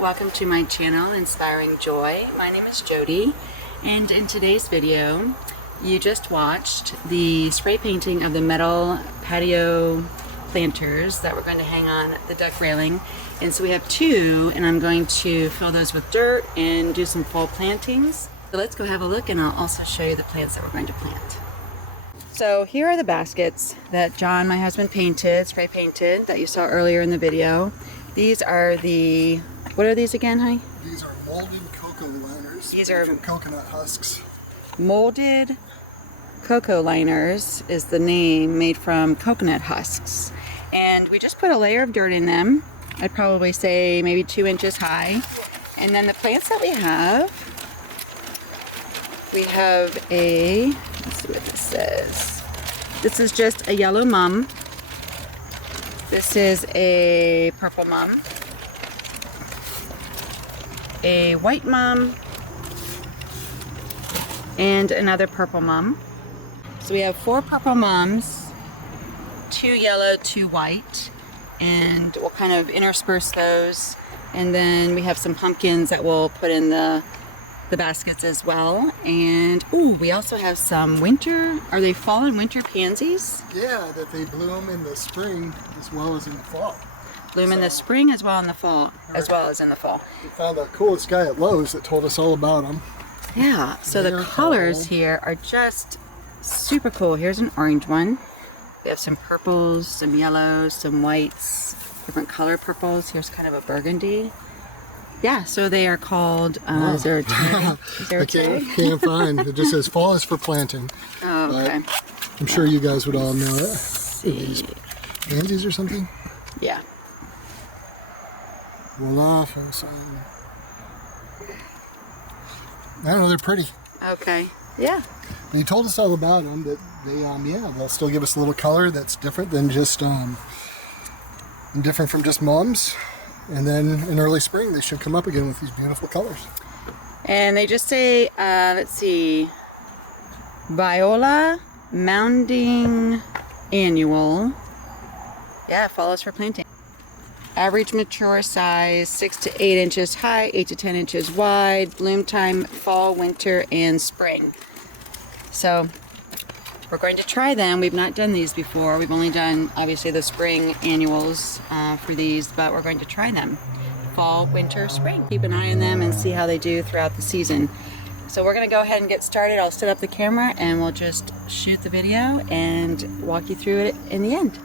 welcome to my channel Inspiring Joy. My name is Jody, and in today's video you just watched the spray painting of the metal patio planters that we're going to hang on the deck railing. And so we have two, and I'm going to fill those with dirt and do some fall plantings. So let's go have a look, and I'll also show you the plants that we're going to plant. So here are the baskets that John, my husband, spray painted, that you saw earlier in the video. These are the, what are these again, honey? These are molded cocoa liners. These are from coconut husks. Molded cocoa liners is the name, made from coconut husks. And we just put a layer of dirt in them. I'd probably say maybe 2 inches high. And then the plants that we have a, let's see what this says. This is just a yellow mum. This is a purple mum, a white mum, and another purple mum. So we have 4 purple mums, 2 yellow, 2 white, and we'll kind of intersperse those. And then we have some pumpkins that we'll put in the baskets as well. And ooh, we also have some winter, are they fall and winter pansies? Yeah, that they bloom in the spring as well as in the fall. Bloom in the spring as well in the fall, as well as in the fall. We found the coolest guy at Lowe's that told us all about them. Yeah, so the colors here are just super cool. Here's an orange one. We have some purples, some yellows, some whites, different color purples. Here's kind of a burgundy. Yeah, so they are called, is there a tag? Is there a tag? Can't find. It just says fall is for planting. Oh, okay. I'm sure you guys would all know it. Let's see. Pansies or something? Yeah. Voila. I don't know, they're pretty. Okay. Yeah. And he told us all about them, that they, they'll still give us a little color that's different than just, different from just mums. And then in early spring, they should come up again with these beautiful colors. And they just say, let's see, Viola Mounding Annual. Yeah, fall is for planting. Average mature size, 6 to 8 inches high, 8 to 10 inches wide. Bloom time, fall, winter, and spring. So we're going to try them. We've not done these before. We've only done, obviously, the spring annuals for these, but we're going to try them. Fall, winter, spring. Keep an eye on them and see how they do throughout the season. So we're going to go ahead and get started. I'll set up the camera and we'll just shoot the video and walk you through it in the end.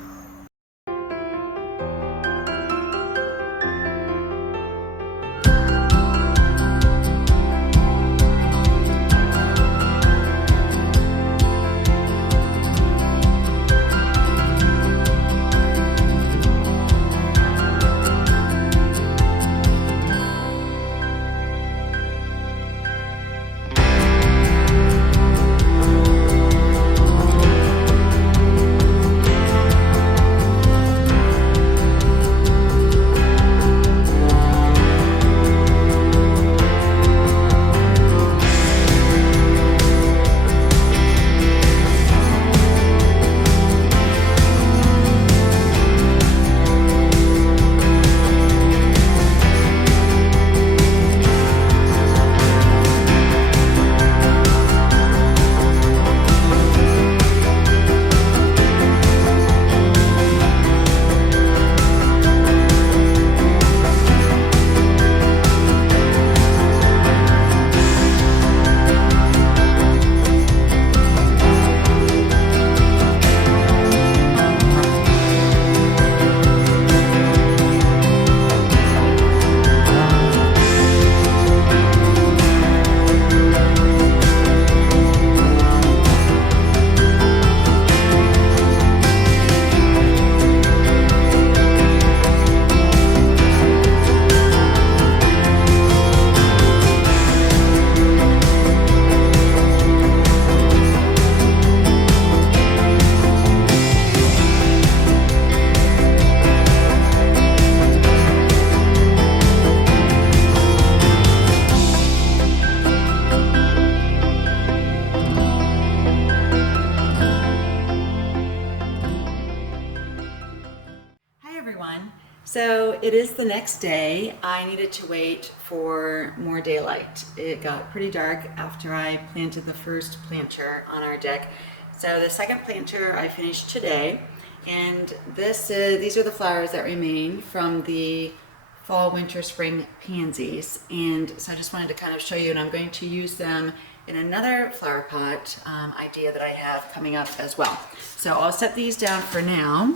So it is the next day. I needed to wait for more daylight. It got pretty dark after I planted the first planter on our deck. So the second planter I finished today, and these are the flowers that remain from the fall, winter, spring pansies. And so I just wanted to kind of show you, and I'm going to use them in another flower pot idea that I have coming up as well. So I'll set these down for now.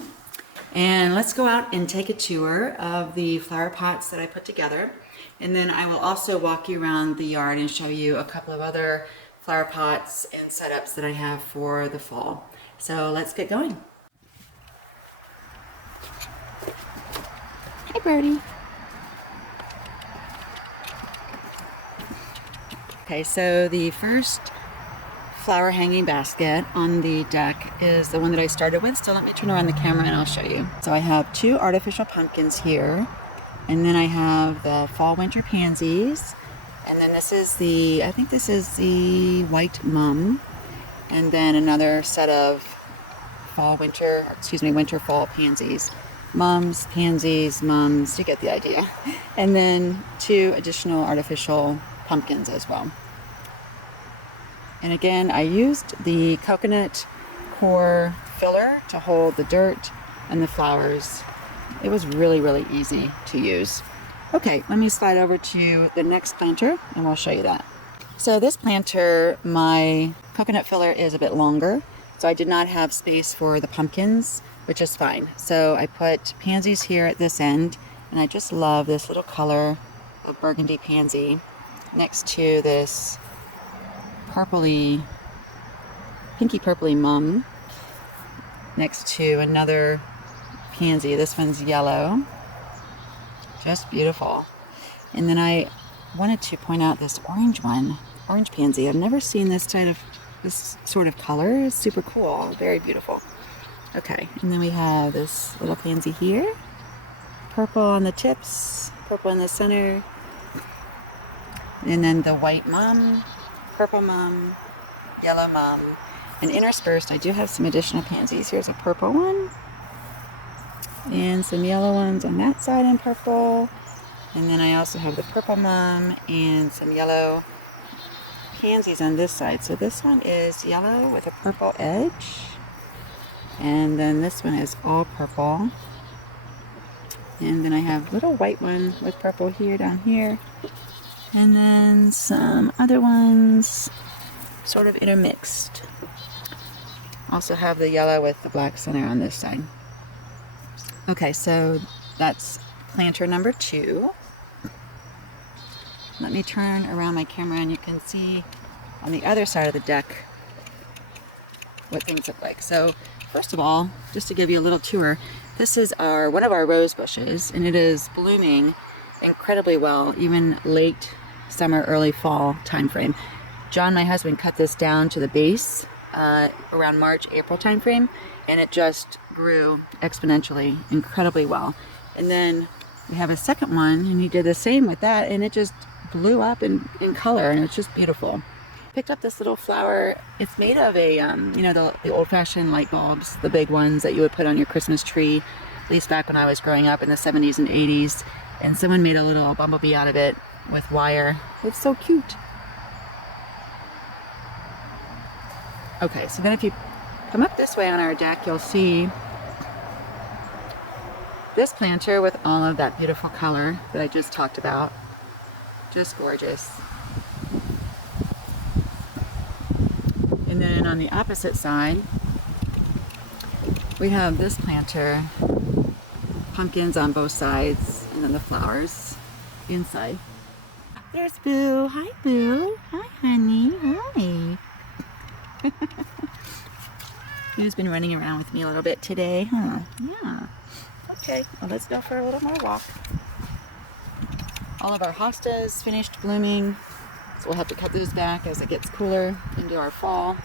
And let's go out and take a tour of the flower pots that I put together. And then I will also walk you around the yard and show you a couple of other flower pots and setups that I have for the fall. So let's get going. Hi, Birdie. Okay, so the first flower hanging basket on the deck is the one that I started with. So let me turn around the camera and I'll show you. So I have 2 artificial pumpkins here, and then I have the fall winter pansies, and then I think this is the white mum, and then another set of winter fall pansies. Mums, pansies, mums, you get the idea. And then 2 additional artificial pumpkins as well. And again, I used the coconut core filler to hold the dirt and the flowers. It was really, really easy to use. Okay, let me slide over to the next planter and we'll show you that. So this planter, my coconut filler is a bit longer, so I did not have space for the pumpkins, which is fine. So I put pansies here at this end, and I just love this little color of burgundy pansy next to this pinky purpley mum next to another pansy. This one's yellow, just beautiful. And then I wanted to point out this orange pansy. I've never seen this sort of color. It's super cool, very beautiful. Okay, and then we have this little pansy here, purple on the tips, purple in the center, and then the white mum, purple mum, yellow mum, and interspersed I do have some additional pansies. Here's a purple one and some yellow ones on that side in purple, and then I also have the purple mum and some yellow pansies on this side. So this one is yellow with a purple edge, and then this one is all purple, and then I have a little white one with purple here down here, and then some other ones sort of intermixed. Also have the yellow with the black center on this side. Okay, so that's planter number 2. Let me turn around my camera and you can see on the other side of the deck what things look like. So first of all, just to give you a little tour, this is one of our rose bushes, and it is blooming incredibly well, even late summer, early fall time frame. John, my husband, cut this down to the base around March, April time frame, and it just grew exponentially, incredibly well. And then we have a second one, and he did the same with that, and it just blew up in color, and it's just beautiful. Picked up this little flower. It's made of the old-fashioned light bulbs, the big ones that you would put on your Christmas tree, at least back when I was growing up in the 70s and 80s. And someone made a little bumblebee out of it with wire. It's so cute. Okay, so then if you come up this way on our deck, you'll see this planter with all of that beautiful color that I just talked about. Just gorgeous. And then on the opposite side, we have this planter, pumpkins on both sides, and then the flowers inside. There's Boo. Hi, Boo. Hi, honey. Hi. Boo's been running around with me a little bit today, huh? Yeah. Okay, well, let's go for a little more walk. All of our hostas finished blooming, so we'll have to cut those back as it gets cooler into our fall.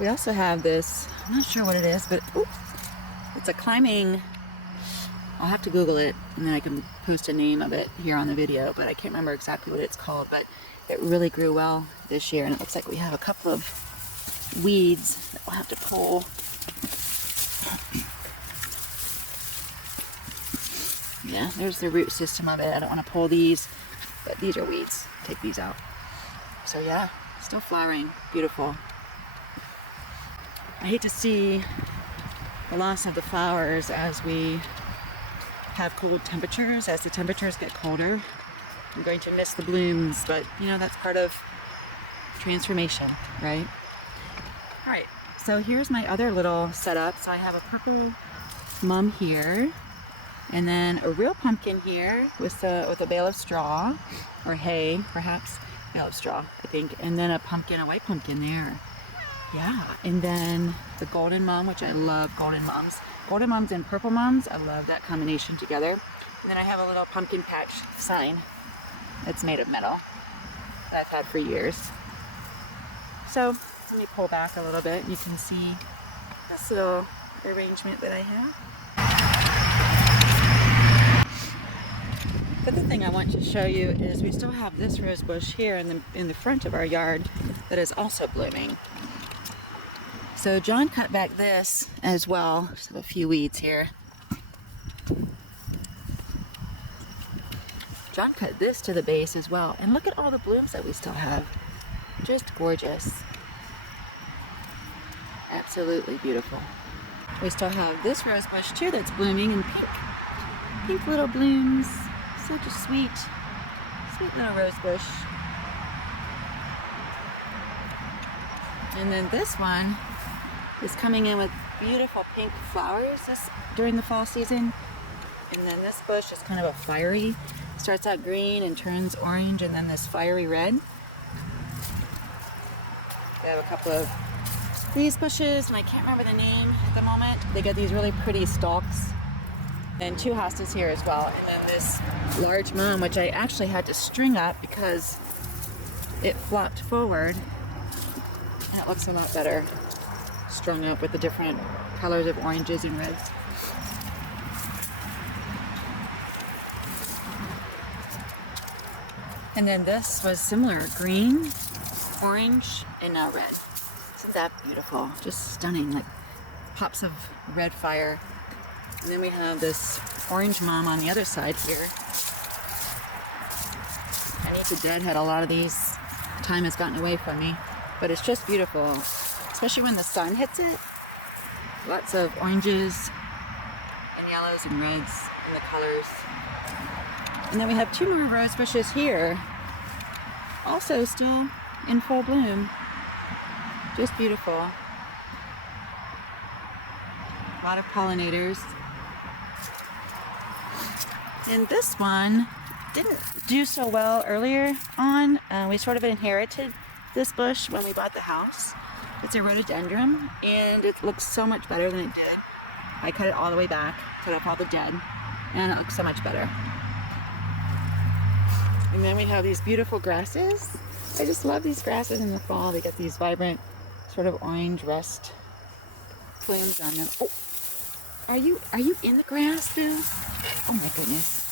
We also have this, I'm not sure what it is, but oops, it's a climbing I'll have to Google it and then I can post a name of it here on the video, but I can't remember exactly what it's called, but it really grew well this year, and it looks like we have a couple of weeds that we'll have to pull. Yeah, there's the root system of it. I don't want to pull these, but these are weeds. Take these out. So yeah, still flowering. Beautiful. I hate to see the loss of the flowers as we have cold temperatures. As the temperatures get colder, I'm going to miss the blooms, but you know, that's part of transformation, right? All right, so here's my other little setup. So I have a purple mum here, and then a real pumpkin here with a bale of straw, or hay, perhaps. Bale of straw, I think. And then a pumpkin, a white pumpkin there. Yeah, and then the golden mum, which I love golden mums. Golden mums and purple mums, I love that combination together. And then I have a little pumpkin patch sign that's made of metal that I've had for years. So let me pull back a little bit and you can see this little arrangement that I have. The other thing I want to show you is we still have this rose bush here in the front of our yard that is also blooming. So John cut back this as well. Just have a few weeds here. John cut this to the base as well. And look at all the blooms that we still have. Just gorgeous. Absolutely beautiful. We still have this rose bush too that's blooming in pink. Pink little blooms. Such a sweet little rose bush. And then this one is coming in with beautiful pink flowers during the fall season. And then this bush is kind of a fiery, starts out green and turns orange, and then this fiery red. We have a couple of these bushes, and I can't remember the name at the moment. They get these really pretty stalks. And two hostas here as well. And then this large mum, which I actually had to string up because it flopped forward. And it looks a lot better strung up with the different colors of oranges and reds. And then this was similar, green, orange, and now red. Isn't that beautiful? Just stunning, like pops of red fire. And then we have this orange mum on the other side here. I need to deadhead a lot of these. Time has gotten away from me, but it's just beautiful, especially when the sun hits it. Lots of oranges and yellows and reds in the colors. And then we have two more rose bushes here, also still in full bloom. Just beautiful. A lot of pollinators. And this one didn't do so well earlier on. We sort of inherited this bush when we bought the house. It's a rhododendron, and it looks so much better than it did. I cut it all the way back, cut off all the dead, and it looks so much better. And then we have these beautiful grasses. I just love these grasses in the fall. They get these vibrant sort of orange rust plumes on them. Oh, are you in the grass, Boo? Oh my goodness.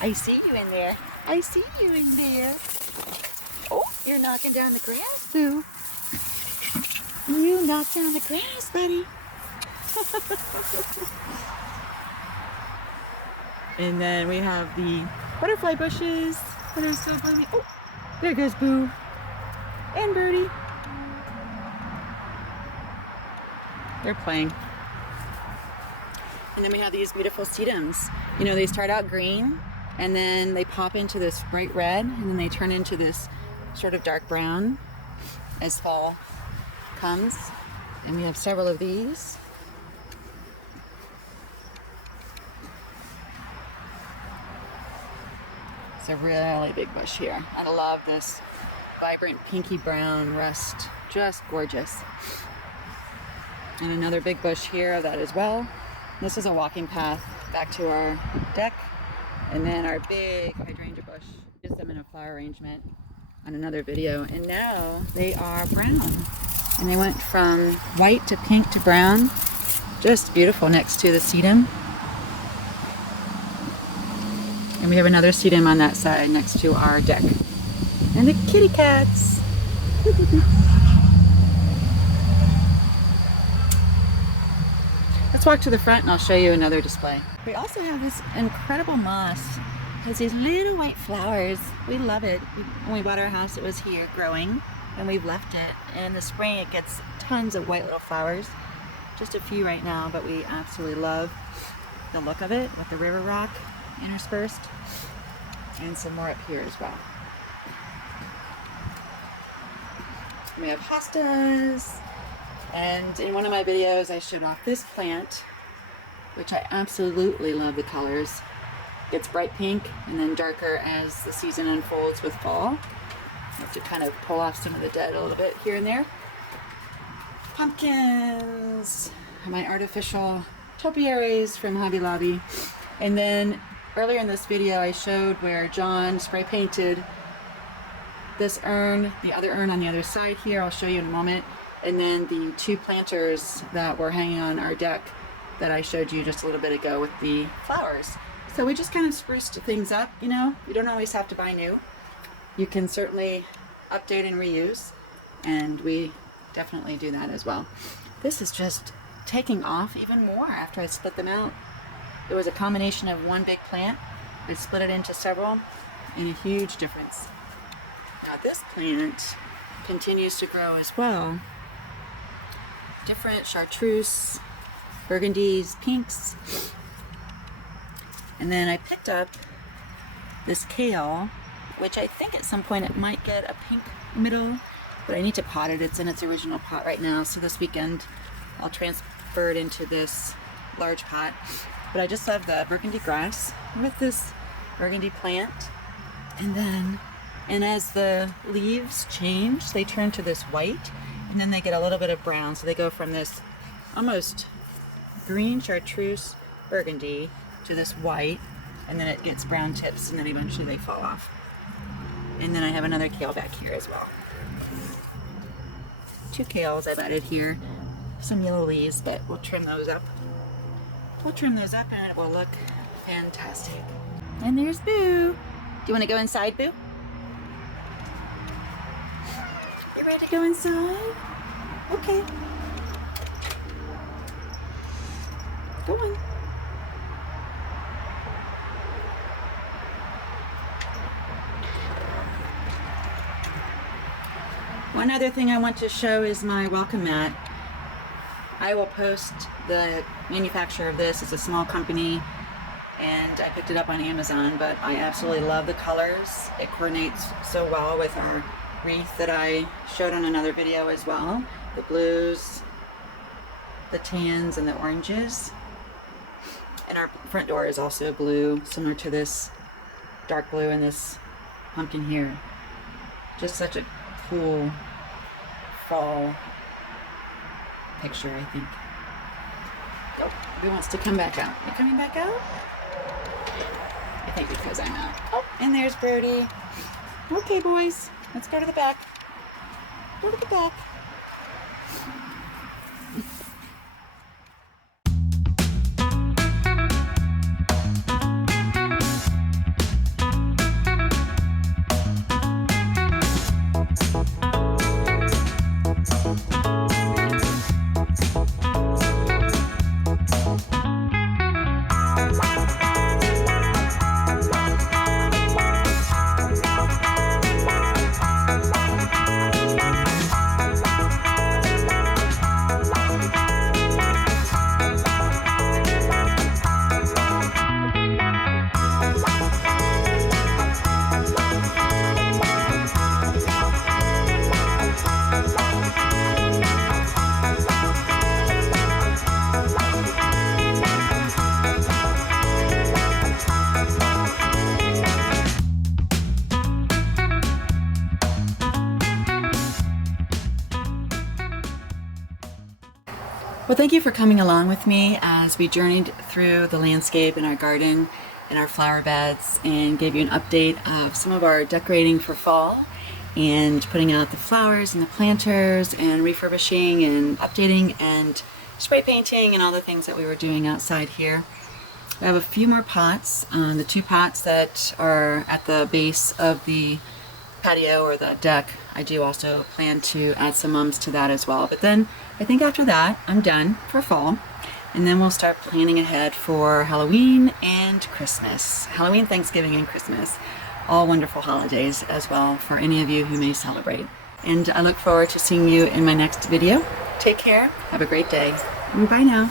I see you in there. I see you in there. Oh, you're knocking down the grass, Boo. You knocked down the grass, buddy. And then we have the butterfly bushes that are still blooming. Oh, there goes Boo and Birdie. They're playing. And then we have these beautiful sedums. You know, they start out green and then they pop into this bright red and then they turn into this sort of dark brown as fall comes. And we have several of these. It's a really big bush here. I love this vibrant pinky brown rust. Just gorgeous. And another big bush here of that as well. This is a walking path back to our deck. And then our big hydrangea bush. Just them in a flower arrangement on another video. And now they are brown. And they went from white to pink to brown Just beautiful next to the sedum. And we have another sedum on that side next to our deck. And the kitty cats. Let's walk to the front and I'll show you another display. We also have this incredible moss. It has these little white flowers. We love it. When we bought our house, it was here growing, and we've left it. And in the spring, it gets tons of white little flowers. Just a few right now, but we absolutely love the look of it with the river rock interspersed, and some more up here as well. We have hostas, and in one of my videos I showed off this plant, which I absolutely love the colors. It's bright pink and then darker as the season unfolds with fall. I have to kind of pull off some of the dead a little bit here and there. Pumpkins, my artificial topiaries from Hobby Lobby. And then earlier in this video I showed where John spray painted this urn, the other urn on the other side here, I'll show you in a moment, and then the two planters that were hanging on our deck that I showed you just a little bit ago with the flowers. So we just kind of spruced things up, you know. You don't always have to buy new. You can certainly update and reuse, and we definitely do that as well. This is just taking off even more after I split them out. It was a combination of one big plant. I split it into several, and a huge difference. Now this plant continues to grow as well. Different chartreuse, burgundies, pinks. And then I picked up this kale, which I think at some point it might get a pink middle, but I need to pot it. It's in its original pot right now, so this weekend I'll transfer it into this large pot. But I just love the burgundy grass with this burgundy plant. And as the leaves change, they turn to this white, and then they get a little bit of brown. So they go from this almost green chartreuse burgundy to this white, and then it gets brown tips, and then eventually they fall off. And then I have another kale back here as well. Two kales I've added here. Some yellow leaves, but we'll trim those up. We'll trim those up and it will look fantastic. And there's Boo. Do you want to go inside, Boo? You ready to go inside? Okay. Go on. One other thing I want to show is my welcome mat. I will post the manufacturer of this. It's a small company, and I picked it up on Amazon, but I absolutely love the colors. It coordinates so well with our wreath that I showed on another video as well. The blues, the tans, and the oranges. And our front door is also blue, similar to this dark blue and this pumpkin here. Just such a cool fall picture, I think. Oh, he wants to come back out. You coming back out? I think because I'm out. Oh, and there's Brody. Okay, boys, let's go to the back. Go to the back. Well, thank you for coming along with me as we journeyed through the landscape in our garden and our flower beds and gave you an update of some of our decorating for fall and putting out the flowers and the planters and refurbishing and updating and spray painting and all the things that we were doing outside here. I have a few more pots. The 2 pots that are at the base of the patio or the deck, I do also plan to add some mums to that as well. But then I think after that, I'm done for fall. And then we'll start planning ahead for Halloween and Christmas. Halloween, Thanksgiving, and Christmas. All wonderful holidays as well for any of you who may celebrate. And I look forward to seeing you in my next video. Take care. Have a great day. Bye now.